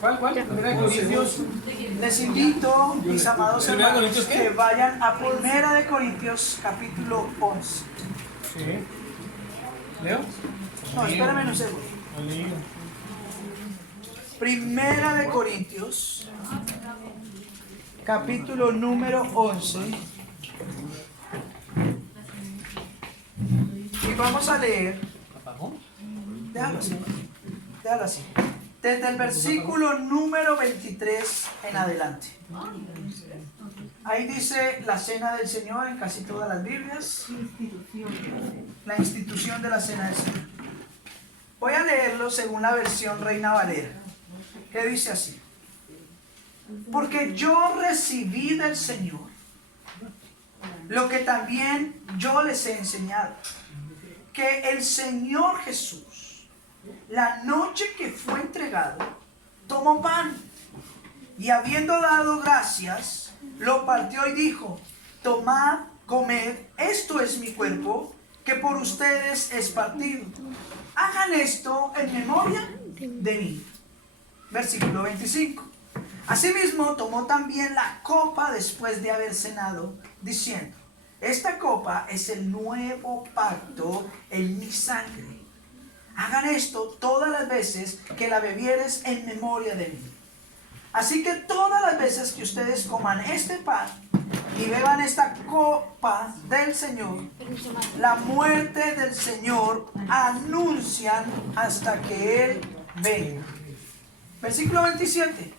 ¿Cuál? Primera de Corintios. Les invito, mis amados Primera de hermanos, Corintios, ¿qué? que vayan a Primera de Corintios, capítulo 11. Sí. ¿Leo? No, espérame un segundo. Primera de Corintios, capítulo número 11. Y vamos a leer. Déjalo así. Déjalo así. Desde el versículo número 23 en adelante. Ahí dice la cena del Señor en casi todas las Biblias. La institución de la cena del Señor. Voy a leerlo según la versión Reina Valera, que dice así: porque yo recibí del Señor lo que también yo les he enseñado, que el Señor Jesús, la noche que fue entregado, tomó pan y habiendo dado gracias, lo partió y dijo: tomad, comed, esto es mi cuerpo, que por ustedes es partido. Hagan esto en memoria de mí. Versículo 25. Asimismo tomó también la copa después de haber cenado, diciendo: esta copa es el nuevo pacto en mi sangre. Hagan esto todas las veces que la bebieres en memoria de mí. Así que todas las veces que ustedes coman este pan y beban esta copa del Señor, la muerte del Señor anuncian hasta que Él venga. Versículo 27.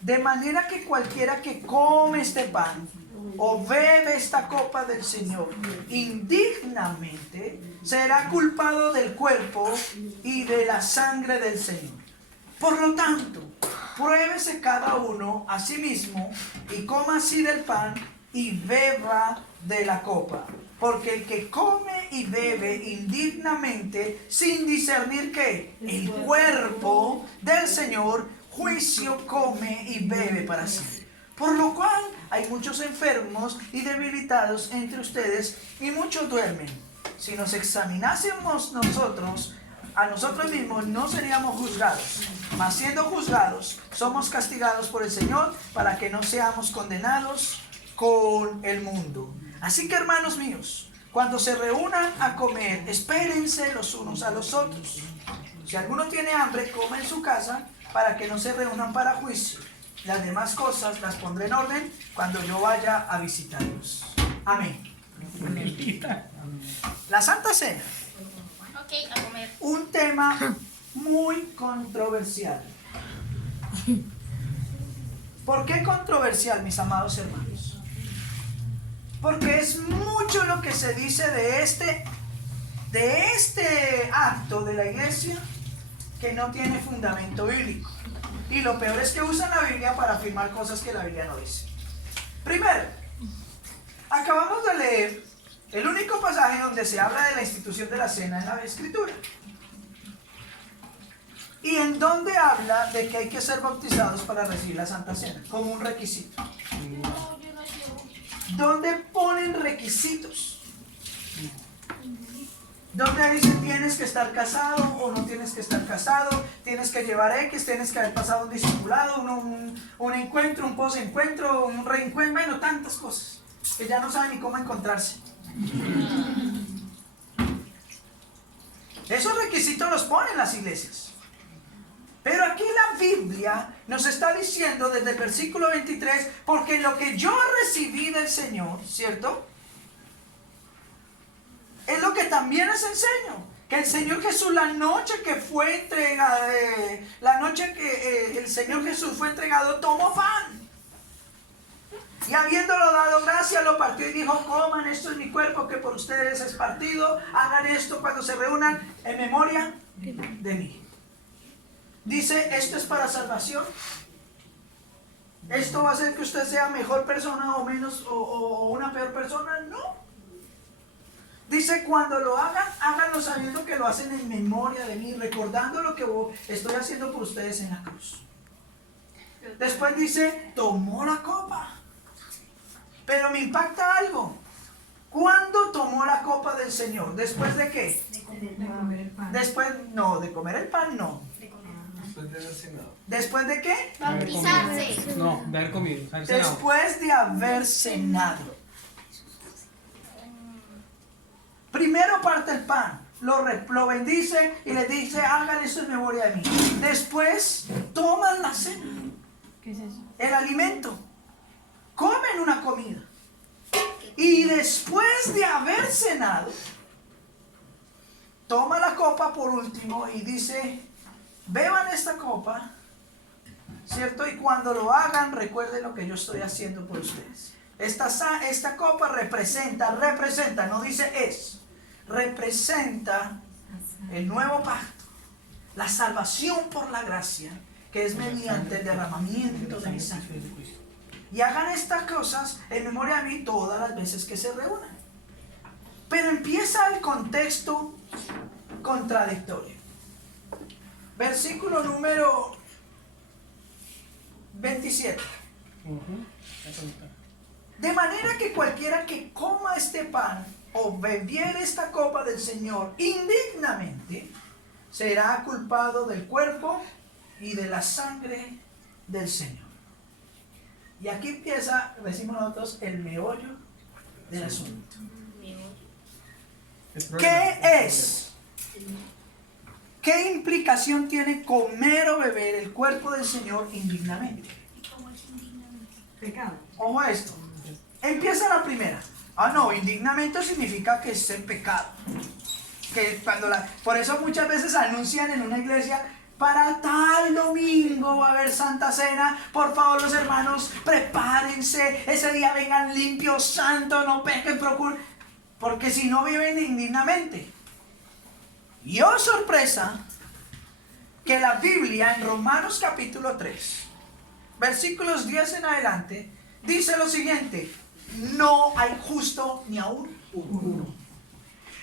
De manera que cualquiera que come este pan o bebe esta copa del Señor indignamente será culpado del cuerpo y de la sangre del Señor. Por lo tanto, pruébese cada uno a sí mismo y coma así del pan y beba de la copa. Porque el que come y bebe indignamente sin discernir que el cuerpo del Señor, juicio come y bebe para sí. Por lo cual hay muchos enfermos y debilitados entre ustedes y muchos duermen. Si nos examinásemos nosotros a nosotros mismos, no seríamos juzgados, mas siendo juzgados somos castigados por el Señor para que no seamos condenados con el mundo. Así que, hermanos míos, cuando se reúnan a comer, espérense los unos a los otros. Si alguno tiene hambre, coma en su casa, para que no se reúnan para juicio. Las demás cosas las pondré en orden cuando yo vaya a visitarlos. Amén. La Santa Cena. A comer. Un tema muy controversial. ¿Por qué controversial, mis amados hermanos? Porque es mucho lo que se dice de este acto de la iglesia que no tiene fundamento bíblico. Y lo peor es que usan la Biblia para afirmar cosas que la Biblia no dice. Primero, acabamos de leer el único pasaje donde se habla de la institución de la cena en la Escritura. Y en donde habla de que hay que ser bautizados para recibir la Santa Cena, como un requisito. ¿Dónde ponen requisitos? Donde dicen tienes que estar casado o no tienes que estar casado, tienes que llevar X, tienes que haber pasado un discipulado, un encuentro, un posencuentro, un reencuentro, bueno, tantas cosas que ya no saben ni cómo encontrarse. Esos requisitos los ponen las iglesias. Pero aquí la Biblia nos está diciendo desde el versículo 23, porque lo que yo recibí del Señor, ¿cierto? Es lo que también les enseño, que el Señor Jesús, la noche que fue entregado, el Señor Jesús fue entregado, tomó pan. Y habiéndolo dado gracias, lo partió y dijo: coman, esto es mi cuerpo que por ustedes es partido, hagan esto cuando se reúnan en memoria de mí. Dice, esto es para salvación. ¿Esto va a hacer que usted sea mejor persona o menos o una peor persona? No. Dice, cuando lo hagan, háganlo sabiendo que lo hacen en memoria de mí, recordando lo que estoy haciendo por ustedes en la cruz. Después dice, tomó la copa. Pero me impacta algo. ¿Cuándo tomó la copa del Señor? ¿Después de qué? De comer el pan. Después, no, de comer el pan no. Después de haber cenado. ¿Después de qué? Bautizarse. No, de haber comido. Haber cenado. Después de haber cenado. Primero parte el pan, lo bendice y le dice, hagan eso en memoria de mí. Después toman la cena, ¿Qué es eso? el alimento, comen una comida. Y después de haber cenado, toma la copa por último y dice, beban esta copa, ¿cierto? Y cuando lo hagan, recuerden lo que yo estoy haciendo por ustedes. Esta copa representa, no dice es, representa el nuevo pacto, la salvación por la gracia, que es mediante el derramamiento de mi sangre. Y hagan estas cosas en memoria de mí todas las veces que se reúnan. Pero empieza el contexto contradictorio. Versículo número 27. De manera que cualquiera que coma este pan o bebiere esta copa del Señor indignamente, será culpado del cuerpo y de la sangre del Señor. Y aquí empieza, decimos nosotros, el meollo del asunto. ¿Qué es? ¿Qué implicación tiene comer o beber el cuerpo del Señor indignamente? Pecado. Ojo a esto. Empieza la primera. No, indignamente significa que es en pecado. Por eso muchas veces anuncian en una iglesia, para tal domingo va a haber Santa Cena, por favor los hermanos, prepárense, ese día vengan limpios, santos, no pequen, procuren, porque si no viven indignamente. Y oh sorpresa, que la Biblia en Romanos capítulo 3, versículos 10 en adelante, dice lo siguiente: no hay justo ni aún uno.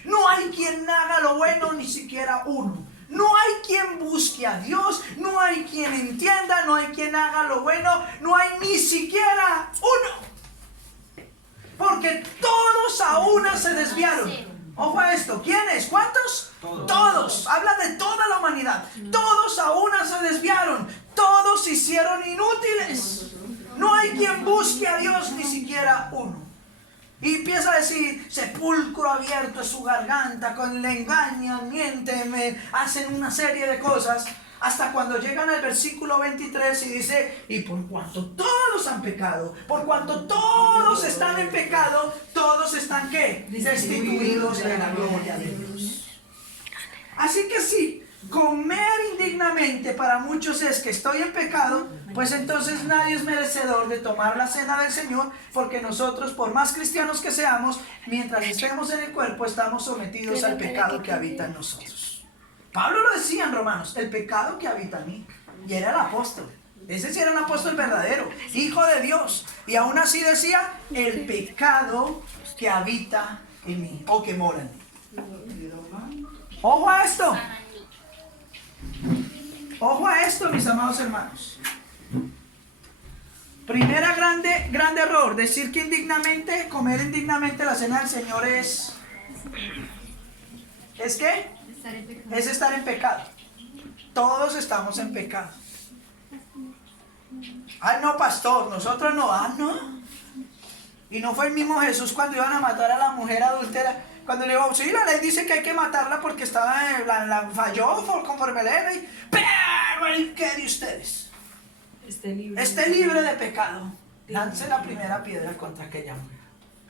No hay quien haga lo bueno, ni siquiera uno. No hay quien busque a Dios, no hay quien entienda, no hay quien haga lo bueno, no hay ni siquiera uno. Porque todos a una se desviaron. Ojo a esto, ¿quiénes? ¿Cuántos? Todos. Habla de toda la humanidad. Todos a una se desviaron. Todos se hicieron inútiles. No hay quien busque a Dios, ni siquiera uno. Y empieza a decir, sepulcro abierto es su garganta, con le engañan, mienten, hacen una serie de cosas, hasta cuando llegan al versículo 23 y dice, y por cuanto todos han pecado, por cuanto todos están en pecado, todos están ¿qué? Destituidos de la gloria de Dios. Así que sí, comer indignamente para muchos es que estoy en pecado, pues entonces nadie es merecedor de tomar la cena del Señor, porque nosotros, por más cristianos que seamos, mientras estemos en el cuerpo, estamos sometidos al pecado que habita en nosotros. Pablo lo decía en Romanos, el pecado que habita en mí, y era el apóstol. Ese sí era un apóstol verdadero, hijo de Dios, y aún así decía, el pecado que habita en mí, o que mora en mí. Ojo a esto. Ojo a esto, mis amados hermanos. Primera grande error, decir que indignamente, comer indignamente la cena del Señor ¿es qué? Es estar en pecado. Todos estamos en pecado. Ay no, pastor, nosotros no, no. Y no fue el mismo Jesús cuando iban a matar a la mujer adúltera. Cuando le dijo, sí, la ley dice que hay que matarla porque estaba, la falló conforme la ley. Pero el que de ustedes esté libre de pecado, lance la primera piedra contra aquella mujer.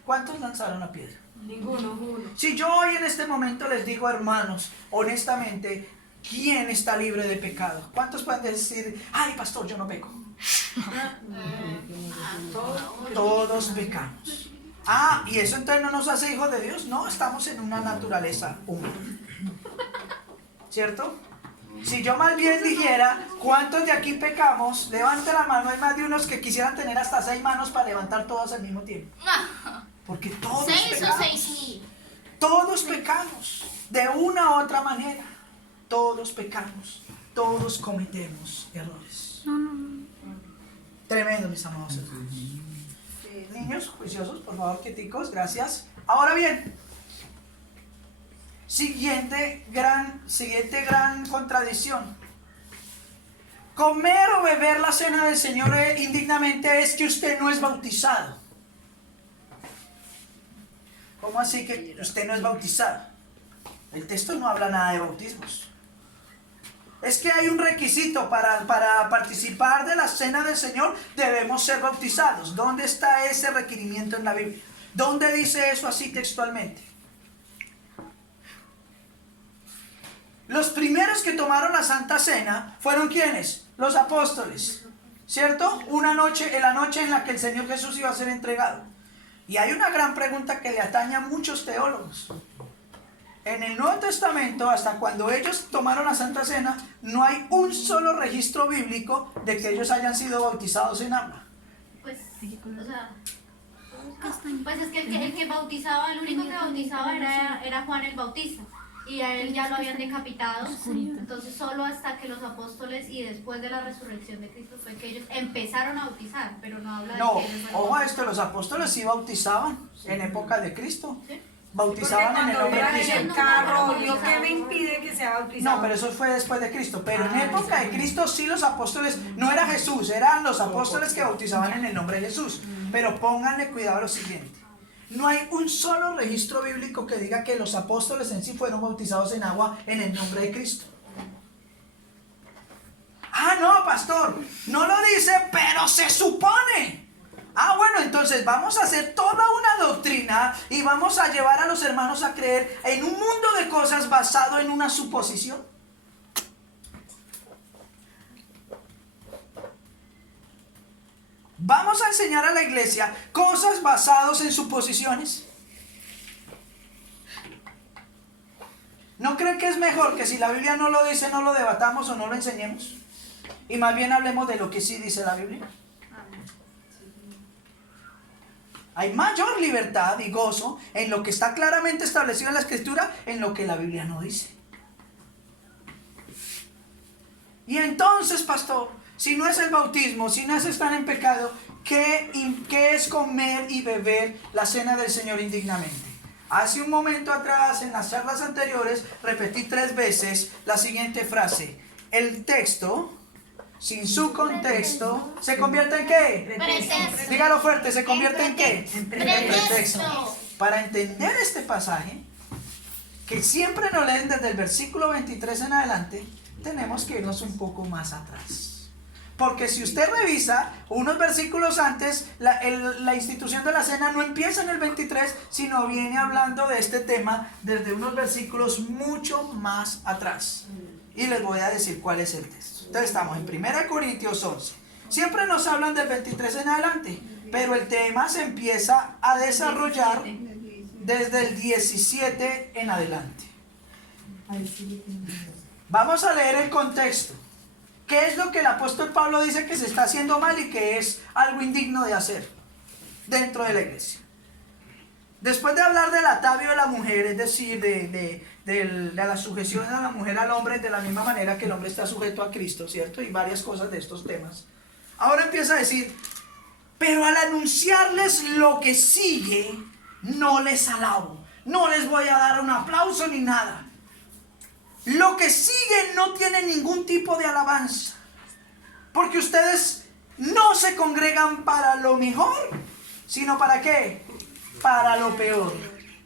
¿Cuántos lanzaron la piedra? Ninguno, uno. Si yo hoy en este momento les digo, hermanos, honestamente, ¿quién está libre de pecado? ¿Cuántos pueden decir, ay pastor, yo no peco? Todos pecamos. ¿Y eso entonces no nos hace hijos de Dios? No, estamos en una naturaleza humana. ¿Cierto? Si yo más bien dijera, ¿cuántos de aquí pecamos? Levante la mano, hay más de unos que quisieran tener hasta 6 manos para levantar todas al mismo tiempo. Porque todos 6 o pecamos. 6,000. Todos pecamos, de una u otra manera. Todos pecamos, todos cometemos errores. Tremendo, mis amados hermanos. Niños juiciosos, por favor, quieticos, gracias. Ahora bien, siguiente gran contradicción. Comer o beber la cena del Señor indignamente es que usted no es bautizado. ¿Cómo así que usted no es bautizado? El texto no habla nada de bautismos. Es que hay un requisito para participar de la cena del Señor, debemos ser bautizados. ¿Dónde está ese requerimiento en la Biblia? ¿Dónde dice eso así textualmente? Los primeros que tomaron la Santa Cena fueron ¿quiénes? Los apóstoles, ¿cierto? En la noche en la que el Señor Jesús iba a ser entregado. Y hay una gran pregunta que le atañe a muchos teólogos. En el Nuevo Testamento, hasta cuando ellos tomaron la Santa Cena, no hay un solo registro bíblico de que ellos hayan sido bautizados en agua. Pues, o sea, pues es que el que bautizaba, el único que bautizaba era Juan el Bautista. Y a él ya lo habían decapitado. Entonces solo hasta que los apóstoles y después de la resurrección de Cristo fue que ellos empezaron a bautizar, pero no habla de que ellos ojo a esto, los apóstoles sí bautizaban en época de Cristo. ¿Sí? Bautizaban en el nombre de Cristo. el carro, ¿yo qué me impide que sea bautizado? No, pero eso fue después de Cristo. Pero en época de Cristo sí los apóstoles, no era Jesús, eran los apóstoles que bautizaban en el nombre de Jesús. Pero pónganle cuidado a lo siguiente. No hay un solo registro bíblico que diga que los apóstoles en sí fueron bautizados en agua en el nombre de Cristo. Ah, no, pastor, no lo dice, pero se supone. Ah, bueno, entonces vamos a hacer toda una doctrina y vamos a llevar a los hermanos a creer en un mundo de cosas basado en una suposición. Vamos a enseñar a la iglesia cosas basadas en suposiciones. ¿No creen que es mejor que si la Biblia no lo dice, no lo debatamos o no lo enseñemos? Y más bien hablemos de lo que sí dice la Biblia. Hay mayor libertad y gozo en lo que está claramente establecido en la Escritura, en lo que la Biblia no dice. Y entonces, pastor, si no es el bautismo, si no es estar en pecado, ¿qué es comer y beber la cena del Señor indignamente? Hace un momento atrás, en las charlas anteriores, repetí 3 veces la siguiente frase. El texto, sin su contexto, ¿se convierte en qué? Pretexto. Dígalo fuerte, ¿se convierte en qué? En pretexto. Para entender este pasaje, que siempre nos leen desde el versículo 23 en adelante, tenemos que irnos un poco más atrás. Porque si usted revisa unos versículos antes, la institución de la cena no empieza en el 23, sino viene hablando de este tema desde unos versículos mucho más atrás. Y les voy a decir cuál es el texto. Entonces estamos en 1 Corintios 11. Siempre nos hablan del 23 en adelante, pero el tema se empieza a desarrollar desde el 17 en adelante. Vamos a leer el contexto. ¿Qué es lo que el apóstol Pablo dice que se está haciendo mal y que es algo indigno de hacer dentro de la iglesia? Después de hablar del atavio de la mujer, es decir, de la sujeción de la mujer al hombre, de la misma manera que el hombre está sujeto a Cristo, ¿cierto? Y varias cosas de estos temas. Ahora empieza a decir, pero al anunciarles lo que sigue, no les alabo, no les voy a dar un aplauso ni nada. Lo que sigue no tiene ningún tipo de alabanza, porque ustedes no se congregan para lo mejor, sino ¿para qué? Para lo peor.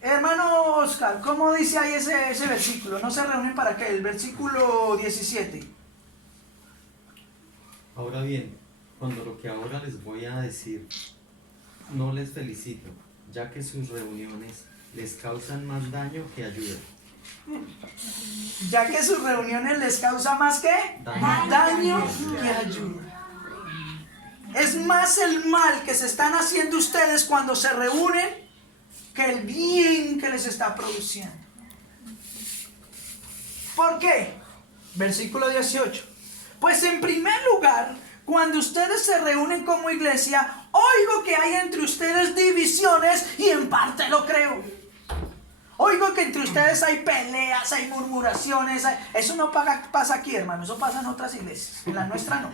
Hermano Oscar, ¿cómo dice ahí ese versículo? ¿No se reúnen para qué? El versículo 17. Ahora bien, cuando lo que ahora les voy a decir, no les felicito, ya que sus reuniones les causan más daño que ayuda. Ya que sus reuniones les causa más que daño que ayuda. Es más el mal que se están haciendo ustedes cuando se reúnen que el bien que les está produciendo. ¿Por qué? Versículo 18. Pues en primer lugar, cuando ustedes se reúnen como iglesia, oigo que hay entre ustedes divisiones y en parte lo creo. Oigo que entre ustedes hay peleas, hay murmuraciones. Eso no pasa aquí, hermano. Eso pasa en otras iglesias. En la nuestra no.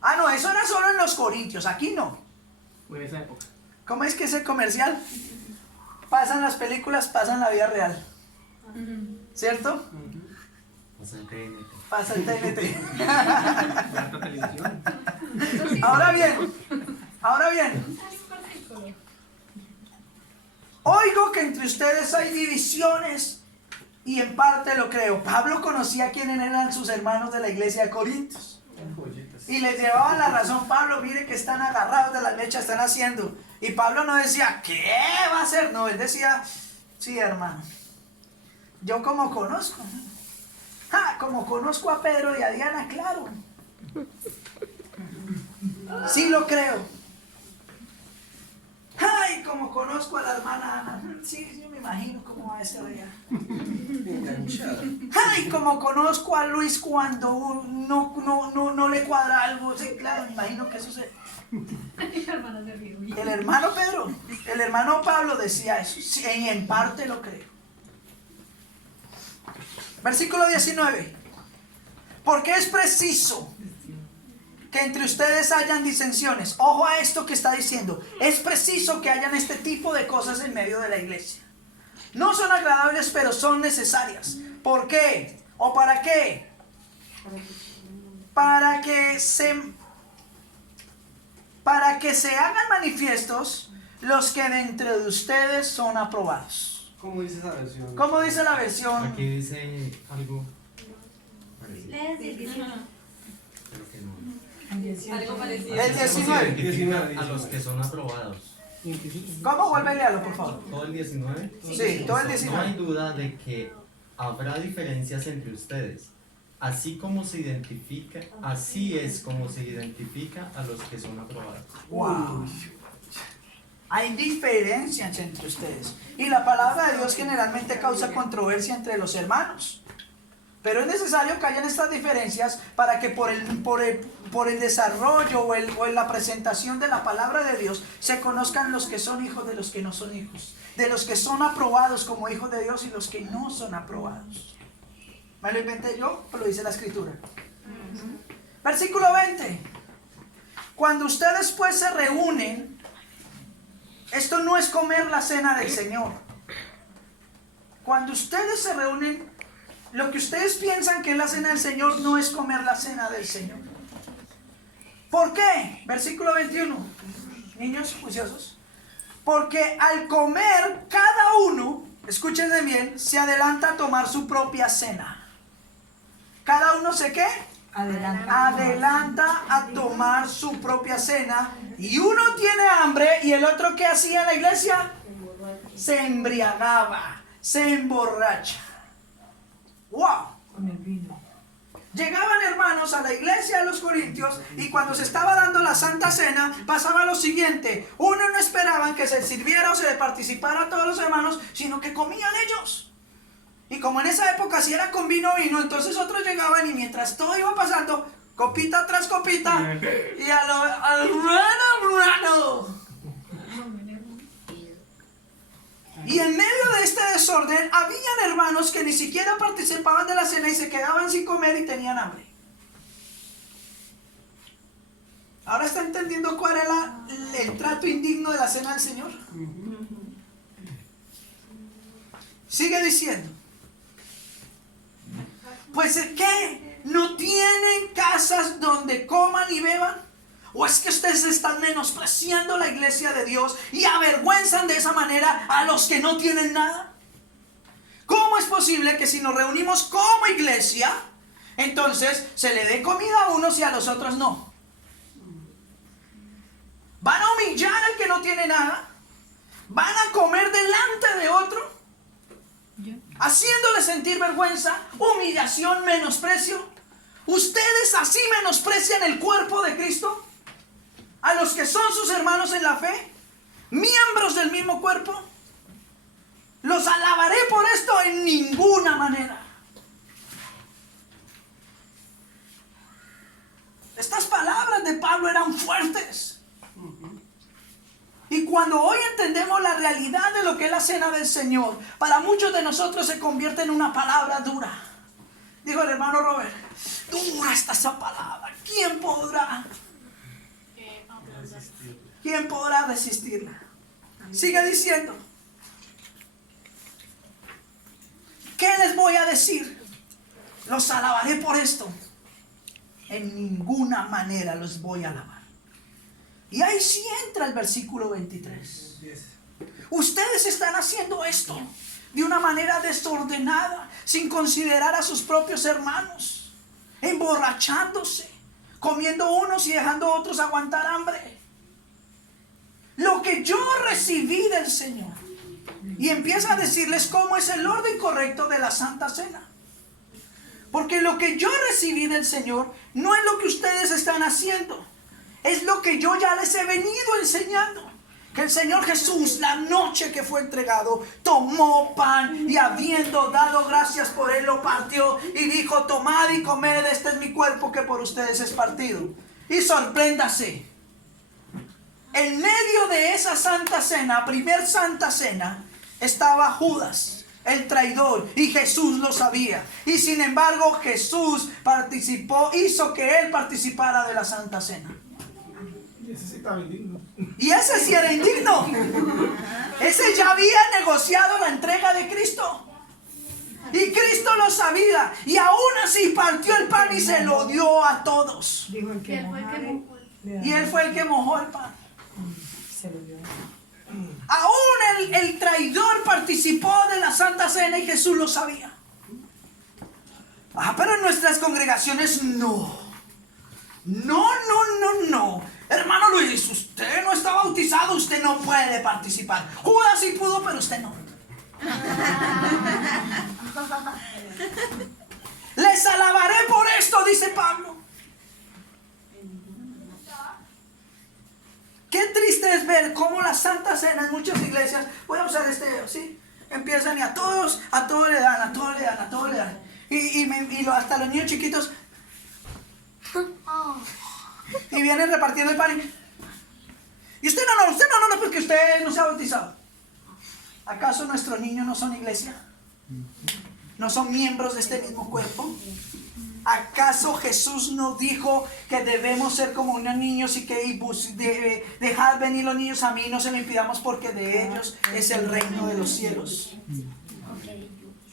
Ah, no, eso era solo en los Corintios. Aquí no. Fue esa época. ¿Cómo es que ese comercial? Pasan las películas, pasan la vida real. ¿Cierto? Pasa en TNT. Pasa el TNT. Alta televisión. Ahora bien, oigo que entre ustedes hay divisiones y en parte lo creo. Pablo conocía quiénes eran sus hermanos de la iglesia de Corintios y les llevaban la razón. Pablo, mire que están agarrados de la mecha, están haciendo. Y Pablo no decía, ¿qué va a hacer? No, él decía, sí, hermano, yo como conozco. Como conozco a Pedro y a Diana, claro. Sí lo creo. Ay, como conozco a la hermana Ana. Sí, yo me imagino cómo va a ser allá. Ay, como conozco a Luis cuando no le cuadra algo. Sí, claro, me imagino que eso se... El hermano Pedro, el hermano Pablo decía eso. Sí, y en parte lo creo. Versículo 19. Porque es preciso que entre ustedes hayan disensiones. Ojo a esto que está diciendo. Es preciso que hayan este tipo de cosas en medio de la iglesia. No son agradables, pero son necesarias. ¿Por qué? ¿O para qué? Para que se hagan manifiestos los que dentro de ustedes son aprobados. ¿Cómo dice esa versión? ¿Cómo dice la versión? Aquí dice algo parecido. Creo que no. Algo parecido. El 19. 19. A los que son aprobados. ¿Cómo? Vuelve a leerlo, por favor. ¿Todo el 19? Sí, todo el No hay 19. duda de que habrá diferencias entre ustedes. Así como se identifica, así es como se identifica a los que son aprobados. Wow. Hay diferencias entre ustedes. Y la palabra de Dios generalmente causa controversia entre los hermanos. Pero es necesario que hayan estas diferencias para que por el desarrollo o en la presentación de la palabra de Dios se conozcan los que son hijos de los que no son hijos. De los que son aprobados como hijos de Dios y los que no son aprobados. ¿Me lo inventé yo? Pues lo dice la escritura. Versículo 20. Cuando ustedes pues se reúnen, esto no es comer la cena del Señor. Cuando ustedes se reúnen, lo que ustedes piensan que es la cena del Señor no es comer la cena del Señor. ¿Por qué? Versículo 21. Niños juiciosos. Porque al comer cada uno, escúchenme bien, se adelanta a tomar su propia cena. Cada uno se ¿qué? Adelanta a tomar su propia cena. Y uno tiene hambre y el otro ¿qué hacía en la iglesia? Se embriagaba, se emborracha. ¡Wow! Llegaban hermanos a la iglesia de los Corintios y cuando se estaba dando la Santa Cena pasaba lo siguiente. Uno no esperaban que se sirviera o se le participara a todos los hermanos, sino que comían ellos. Y como en esa época si era con vino, entonces otros llegaban y mientras todo iba pasando, copita tras copita, y al rano. Y en medio de este desorden, habían hermanos que ni siquiera participaban de la cena y se quedaban sin comer y tenían hambre. ¿Ahora está entendiendo cuál era el trato indigno de la cena del Señor? Sigue diciendo. Pues ¿qué? ¿No tienen casas donde coman y beban? ¿O es que ustedes están menospreciando la iglesia de Dios y avergüenzan de esa manera a los que no tienen nada? ¿Cómo es posible que si nos reunimos como iglesia, entonces se le dé comida a unos y a los otros no? ¿Van a humillar al que no tiene nada? ¿Van a comer delante de otro? Haciéndole sentir vergüenza, humillación, menosprecio. ¿Ustedes así menosprecian el cuerpo de Cristo? A los que son sus hermanos en la fe, miembros del mismo cuerpo. ¿Los alabaré por esto? En ninguna manera. Estas palabras de Pablo eran fuertes. Y cuando hoy entendemos la realidad de lo que es la cena del Señor, para muchos de nosotros se convierte en una palabra dura. Dijo el hermano Robert, dura está esa palabra. ¿Quién podrá resistirla? Sigue diciendo. ¿Qué les voy a decir? los alabaré por esto. En ninguna manera los voy a alabar. Y ahí sí entra el versículo 23. Ustedes están haciendo esto de una manera desordenada, sin considerar a sus propios hermanos, emborrachándose, comiendo unos y dejando a otros aguantar hambre. Lo que yo recibí del Señor. Y empieza a decirles cómo es el orden correcto de la Santa Cena. Porque lo que yo recibí del Señor no es lo que ustedes están haciendo. Es lo que yo ya les he venido enseñando. Que el Señor Jesús, la noche que fue entregado, tomó pan y habiendo dado gracias por él, lo partió y dijo: tomad y comed, este es mi cuerpo que por ustedes es partido. Y sorpréndase, en medio de esa Santa Cena, primer Santa Cena, estaba Judas, el traidor, y Jesús lo sabía. Y sin embargo Jesús participó, hizo que él participara de la Santa Cena. Y ese sí era indigno. Ese ya había negociado la entrega de Cristo. Y Cristo lo sabía. Y aún así partió el pan y se lo dio a todos. Dijo el Y que él fue el que mojare, mojó. Y él fue el que mojó el pan. se lo dio. Aún el traidor participó de la Santa Cena y Jesús lo sabía. Pero en nuestras congregaciones no. No. Hermano Luis, usted no está bautizado, usted no puede participar. Judas sí pudo, pero usted no. Les alabaré por esto, dice Pablo. Qué triste es ver cómo la Santa Cena en muchas iglesias, voy a usar este dedo, ¿sí? Empiezan y a todos le dan. Y hasta los niños chiquitos. Y vienen repartiendo el pan. Y usted no, porque usted no se ha bautizado. ¿Acaso nuestros niños no son iglesia? ¿No son miembros de este mismo cuerpo? ¿Acaso Jesús no dijo que debemos ser como unos niños y que dejad venir los niños a mí, no se lo impidamos porque de ellos es el reino de los cielos?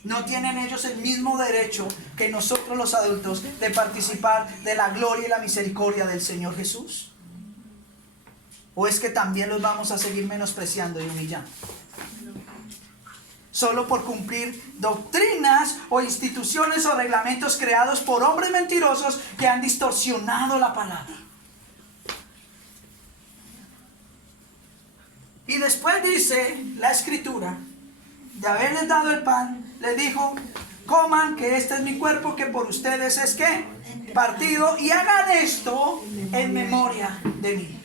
¿No tienen ellos el mismo derecho que nosotros los adultos de participar de la gloria y la misericordia del Señor Jesús? ¿O es que también los vamos a seguir menospreciando y humillando? Solo por cumplir doctrinas o instituciones o reglamentos creados por hombres mentirosos que han distorsionado la palabra. Y después dice la Escritura, de haberles dado el pan, les dijo: coman, que este es mi cuerpo que por ustedes es ¿qué? Partido, y hagan esto en memoria de mí.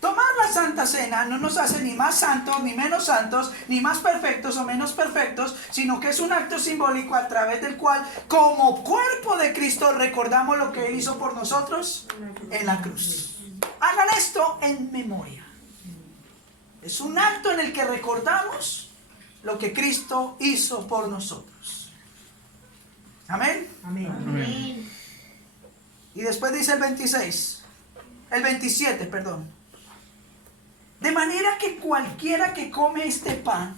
Tomar la Santa Cena no nos hace ni más santos, ni menos santos, ni más perfectos o menos perfectos, sino que es un acto simbólico a través del cual, como cuerpo de Cristo, recordamos lo que hizo por nosotros en la cruz. Hagan esto en memoria. Es un acto en el que recordamos lo que Cristo hizo por nosotros. Amén. Amén. Y después dice el 27, perdón. De manera que cualquiera que come este pan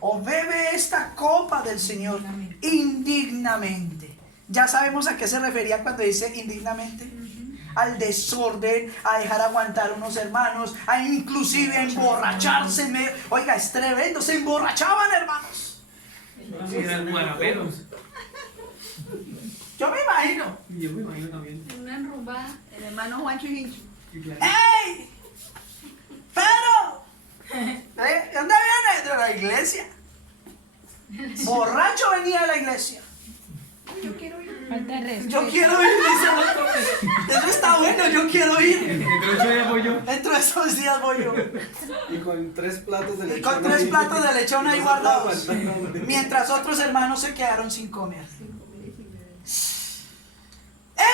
o bebe esta copa del Señor indignamente. Ya sabemos a qué se refería cuando dice indignamente. Al desorden, a dejar aguantar unos hermanos, a inclusive emborracharse. Oiga, es tremendo, se emborrachaban, hermanos. Sí, eran guaraperos. Yo me imagino. Yo me imagino también. Una enrumbada. El hermano Juancho y Hincho. Y claro. ¡Ey! ¡Pero! ¿De dónde viene? De la iglesia. Borracho venía a la iglesia. Yo quiero ir. Yo quiero ir, dice el otro. Eso está bueno, yo quiero ir. Dentro de 8 días voy yo. Dentro de esos días voy yo. Y con 3 platos de lechón. Y con 3 platos de lechón ahí guardados. aguantando. Mientras otros hermanos se quedaron sin comer.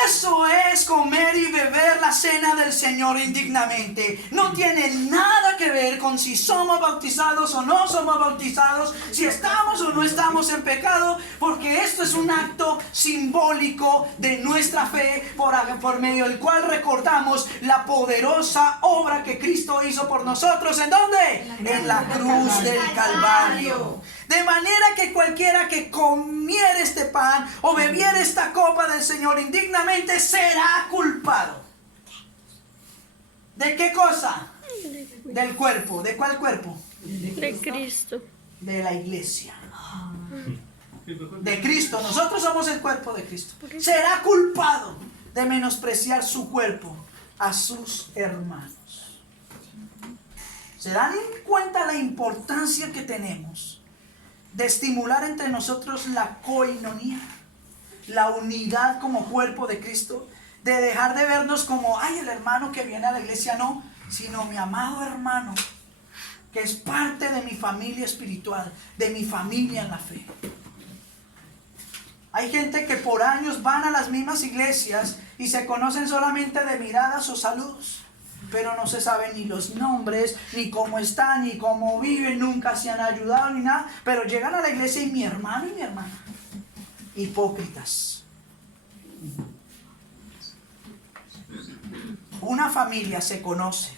Eso es comer y beber la cena del Señor indignamente. No tiene nada que ver con si somos bautizados o no somos bautizados, si estamos o no estamos en pecado, porque esto es un acto simbólico de nuestra fe por medio del cual recordamos la poderosa obra que Cristo hizo por nosotros. ¿En dónde? En la cruz del Calvario. De manera que cualquiera que comiere este pan o bebiere esta copa del Señor indignamente será culpado. ¿De qué cosa? Del cuerpo. ¿De cuál cuerpo? De Cristo. De la iglesia. De Cristo. Nosotros somos el cuerpo de Cristo. Será culpado de menospreciar su cuerpo a sus hermanos. ¿Se dan cuenta la importancia que tenemos de estimular entre nosotros la coinonía, la unidad como cuerpo de Cristo? De dejar de vernos como, ay, el hermano que viene a la iglesia, no, sino mi amado hermano, que es parte de mi familia espiritual, de mi familia en la fe. Hay gente que por años van a las mismas iglesias y se conocen solamente de miradas o saludos, pero no se saben ni los nombres, ni cómo están, ni cómo viven, nunca se han ayudado ni nada, pero llegan a la iglesia y mi hermano y mi hermana, hipócritas. Una familia se conoce,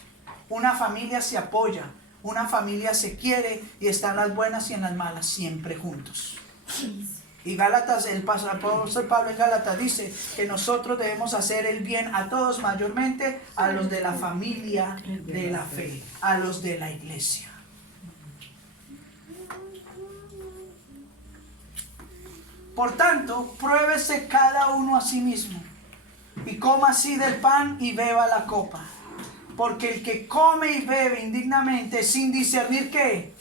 una familia se apoya, una familia se quiere y está en las buenas y en las malas, siempre juntos. Y Gálatas, el apóstol Pablo en Gálatas dice que nosotros debemos hacer el bien a todos, mayormente a los de la familia de la fe, a los de la iglesia. Por tanto, pruébese cada uno a sí mismo y coma así del pan y beba la copa. Porque el que come y bebe indignamente sin discernir ¿qué?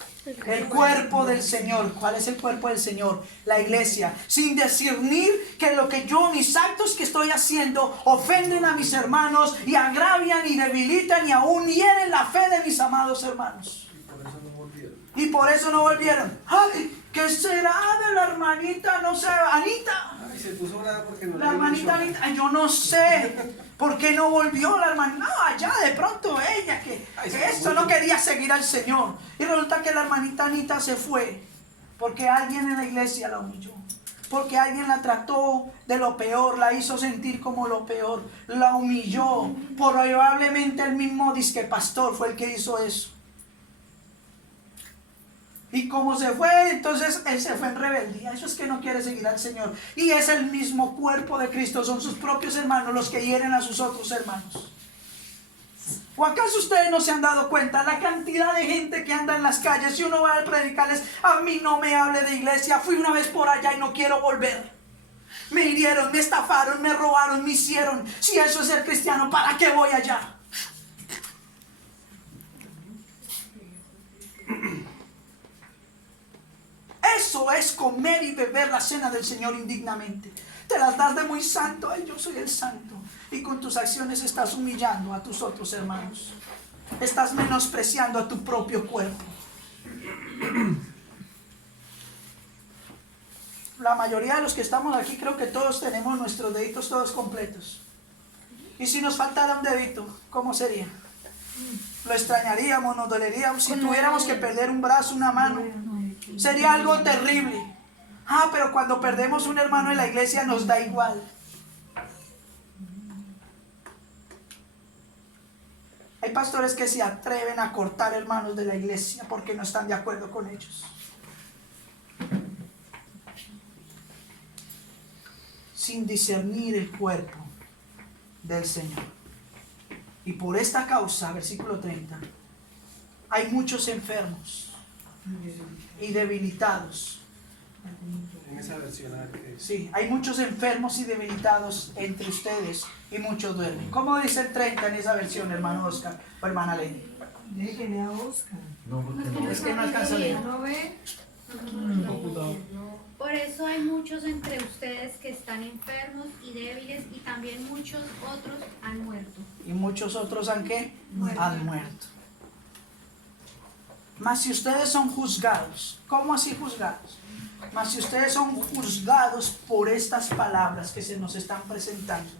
El cuerpo del Señor. ¿Cuál es el cuerpo del Señor? La iglesia. Sin discernir que lo que yo, mis actos que estoy haciendo, ofenden a mis hermanos y agravian y debilitan y aún hieren la fe de mis amados hermanos. Y por eso no volvieron. ¡Ay! ¿Qué será de la hermanita? No sé, Anita. Ay, se puso brava porque no La hermanita Anita, ay, yo no sé por qué no volvió la hermanita. No, allá de pronto ella que esto no quería seguir al Señor. Y resulta que la hermanita Anita se fue porque alguien en la iglesia la humilló. Porque alguien la trató de lo peor, la hizo sentir como lo peor, la humilló. Probablemente el mismo disque pastor fue el que hizo eso. Y como se fue, entonces él se fue en rebeldía. Eso es que no quiere seguir al Señor. Y es el mismo cuerpo de Cristo. Son sus propios hermanos los que hieren a sus otros hermanos. ¿O acaso ustedes no se han dado cuenta la cantidad de gente que anda en las calles? Y uno va a predicarles, a mí no me hable de iglesia. Fui una vez por allá y no quiero volver. Me hirieron, me estafaron, me robaron, me hicieron. Si eso es ser cristiano, ¿para qué voy allá? Eso es comer y beber la cena del Señor indignamente. Te las das de muy santo. Ay, yo soy el santo. Y con tus acciones estás humillando a tus otros hermanos. Estás menospreciando a tu propio cuerpo. La mayoría de los que estamos aquí, creo que todos tenemos nuestros deditos todos completos. Y si nos faltara un dedito, ¿cómo sería? Lo extrañaríamos, nos doleríamos. Si tuviéramos que perder un brazo, una mano, sería algo terrible. Ah, pero cuando perdemos un hermano en la iglesia nos da igual. Hay pastores que se atreven a cortar hermanos de la iglesia porque no están de acuerdo con ellos. Sin discernir el cuerpo del Señor. Y por esta causa, versículo 30, hay muchos enfermos y debilitados. En esa versión, a ver qué dice. Sí, hay muchos enfermos y debilitados entre ustedes y muchos duermen. ¿Cómo dice el 30 en esa versión, hermano Oscar o hermana Leni? Déjele a Oscar. No, porque no. Es que no alcanza a leer. ¿No ve? Por eso hay muchos entre ustedes que están enfermos y débiles y también muchos otros han muerto. Y muchos otros han ¿qué? Muerto. Han muerto. Mas si ustedes son juzgados, ¿cómo así juzgados? Mas si ustedes son juzgados por estas palabras que se nos están presentando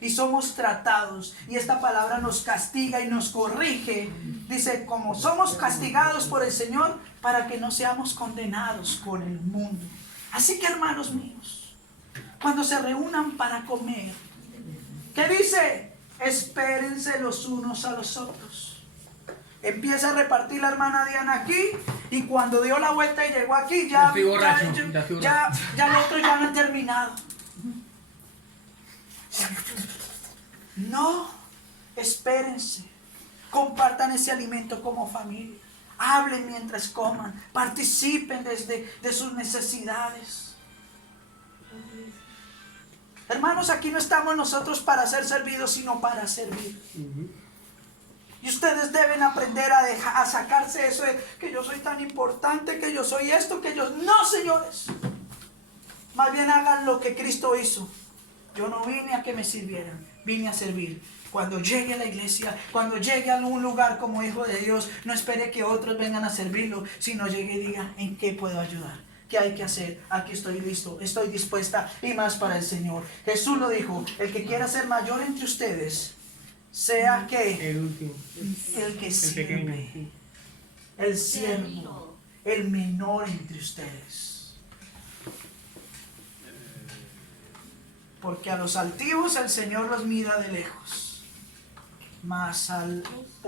y somos tratados y esta palabra nos castiga y nos corrige, dice, como somos castigados por el Señor para que no seamos condenados con el mundo. Así que hermanos míos, cuando se reúnan para comer, ¿qué dice? Espérense los unos a los otros. Empieza a repartir la hermana Diana aquí, y cuando dio la vuelta y llegó aquí, ya Ya estoy borracho, ya, ya estoy ya, ya los otros ya no han terminado. No, espérense, compartan ese alimento como familia, hablen mientras coman, participen de sus necesidades. Hermanos, aquí no estamos nosotros para ser servidos, sino para servir. Y ustedes deben aprender a sacarse eso de que yo soy tan importante, que yo soy esto, que yo... No, señores. Más bien hagan lo que Cristo hizo. Yo no vine a que me sirvieran, vine a servir. Cuando llegue a la iglesia, cuando llegue a un lugar como hijo de Dios, no espere que otros vengan a servirlo, sino llegue y diga, ¿en qué puedo ayudar? ¿Qué hay que hacer? Aquí estoy listo, estoy dispuesta y más para el Señor. Jesús lo dijo, el que quiera ser mayor entre ustedes, sea que El último. el que El sirve, pequeño. el siervo, el menor entre ustedes. Porque a los altivos el Señor los mira de lejos, mas al humilde